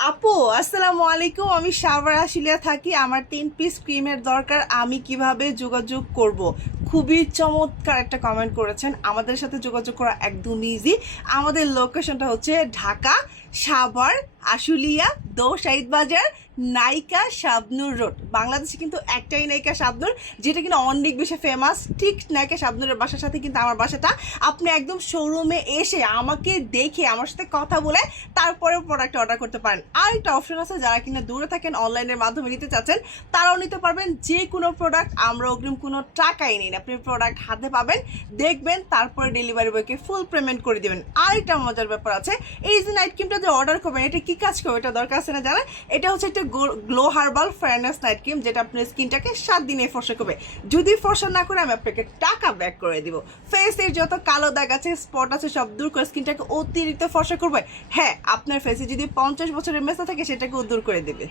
আপু আসসালামু আলাইকুম। আমি সাভার আশুলিয়া থাকি। আমার 3 পিস ক্রিমের দরকার, আমি কিভাবে যোগাযোগ করব? খুবই চমৎকার একটা কমেন্ট করেছেন। আমাদের সাথে যোগাযোগ করা একদম ইজি। আমাদের লোকেশনটা হচ্ছে ঢাকা সাভার আশুলিয়া শহীদ বাজার নায়িকা শাবনুর রোড। বাংলাদেশে কিন্তু একটাই নায়িকা শাবনুর, যেটা কিন্তু অনেক বেশি ফেমাস। ঠিক নায়িকা শাবনুরের বাসার সাথে কিন্তু আমার বাসাটা। আপনি একদম শোরুমে এসে আমাকে দেখে আমার সাথে কথা বলে তারপরে প্রোডাক্ট অর্ডার করতে পারেন। আর একটা অপশন আছে, যারা কিনা দূরে থাকেন অনলাইনের মাধ্যমে নিতে চাচ্ছেন তারাও নিতে পারবেন। যে কোনো প্রোডাক্ট আমরা অগ্রিম কোনো টাকাই নিন, আপনি প্রোডাক্ট হাতে পাবেন, দেখবেন, তারপরে ডেলিভারি বয়কে ফুল পেমেন্ট করে দেবেন। আর একটা মজার ব্যাপার আছে, এই যে নাইট ক্রিমটা যে অর্ডার করবেন এটা কি কাজ করবে এটা দরকার আছে না জানেন? এটা হচ্ছে একটা glow herbal fairness night cream, যেটা আপনার স্কিনটাকে 7 দিনে ফর্সা করবে। যদি ফর্সা না করে আমি আপনাকে টাকা ব্যাক করে দিব। ফেসের যত কালো দাগ আছে, স্পট আছে, সব দূর করে স্কিনটাকে অতিরিক্ত ফর্সা করবে। হ্যাঁ, আপনার ফেসে যদি 50 বছরের মেসা থাকে সেটাকে দূর করে দেবে।